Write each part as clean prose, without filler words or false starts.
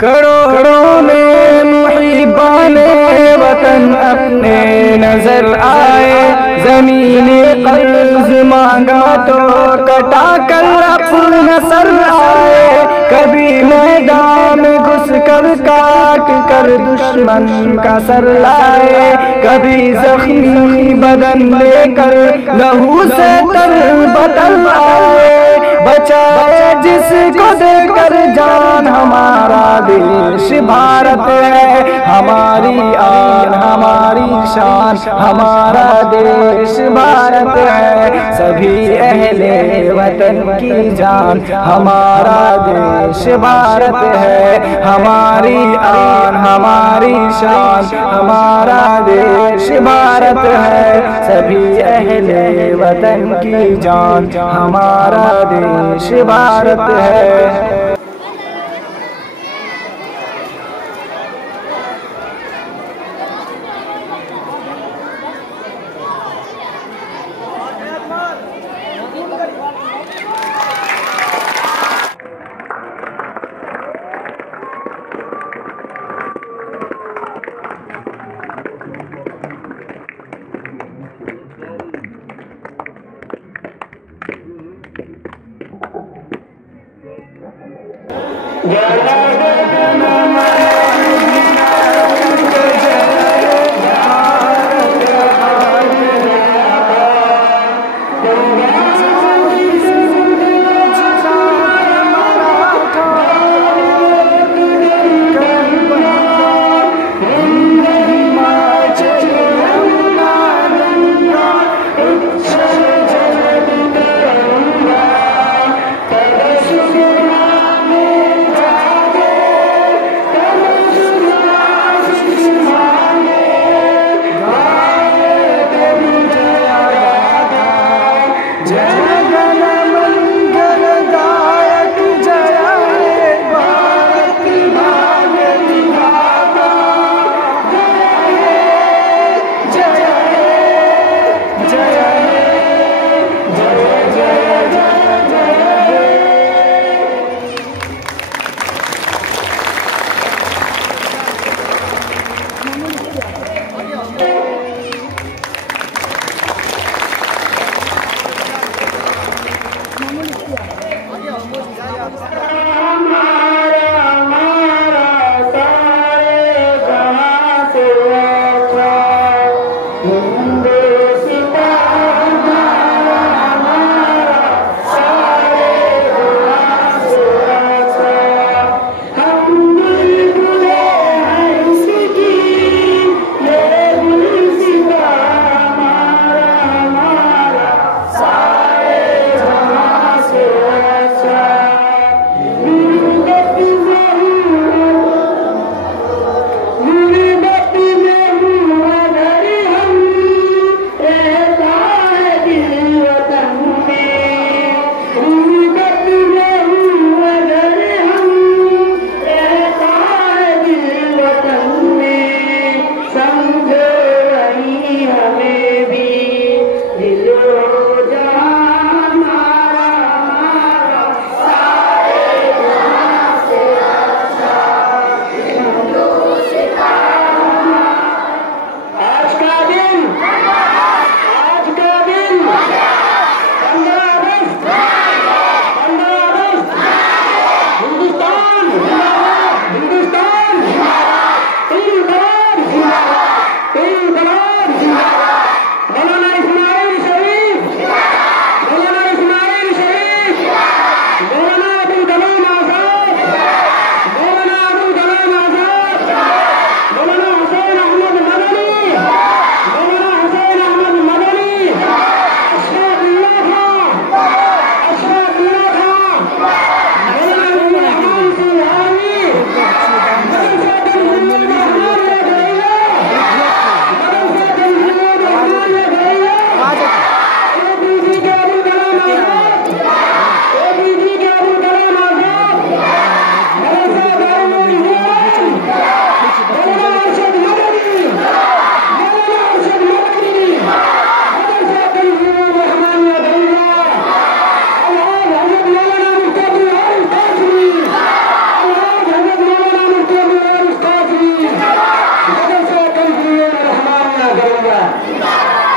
करोड़ों में मुहिबाने वतन अपने नजर आए, ज़मीने कर्ज मांगा तो कटा कर अपना सर आए। कभी मैदान में घुस कर काट कर दुश्मन का सर लाए, कभी जख्मी बदन लेकर लहू से तर बदल आए। बचाए जिसको देकर जान हमारा देश भारत है, हमारी आन हमारी शान हमारा देश भारत है। सभी अहले वतन की जान हमारा देश भारत है, हमारी आन हमारी शान हमारा देश भारत है। सभी अहले वतन की जान हमारा देश भारत है।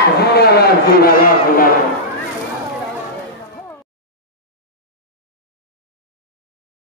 जिंदाबाद जिंदाबाद जिंदाबाद।